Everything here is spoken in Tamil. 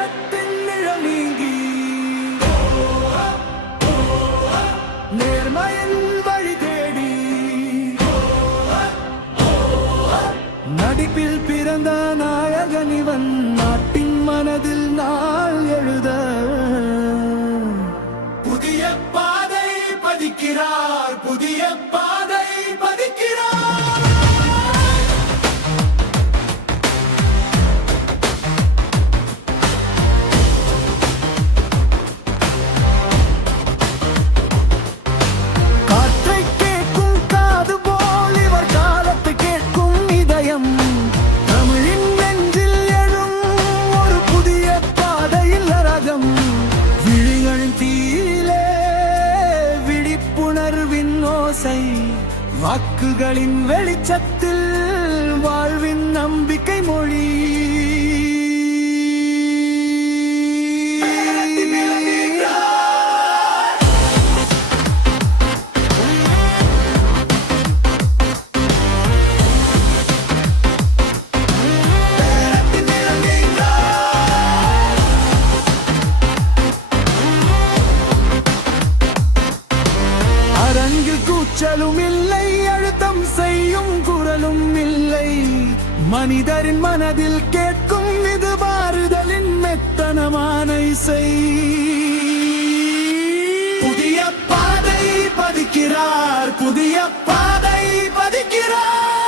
நேரத்தின் நிழல் நீங்கி நேர்மையின் வழி தேடி நடிப்பில் பிறந்த நாயகன் இவன் நாட்டின் மனதில் நாள் எழுத புதிய பாதை பதிக்கிறார், புதிய பாதை பதிக்கிறார். காற்றை கேட்கும் காது போல் இவர் காலத்தை கேட்கும் இதயம். தமிழின் நெஞ்சில் எழும் ஒரு புதிய பாதையில் ரகம். விழிகளின் தீயிலே விழிப்புணர்வின் ஓசை, வாக்குகளின் வெளிச்சத்தில் வாழ்வின் நம்பிக்கை மொழி. அரங்கில் கூச்சலும் இல்லை, அழுத்தம் செய்யும் குரலும் இல்லை. மனிதரின் மனதில் கேட்கும் இது மாறுதலின் மெத்தனமான இசை. புதிய பாதை பதிக்கிறார், புதிய பாதை பதிக்கிறார்.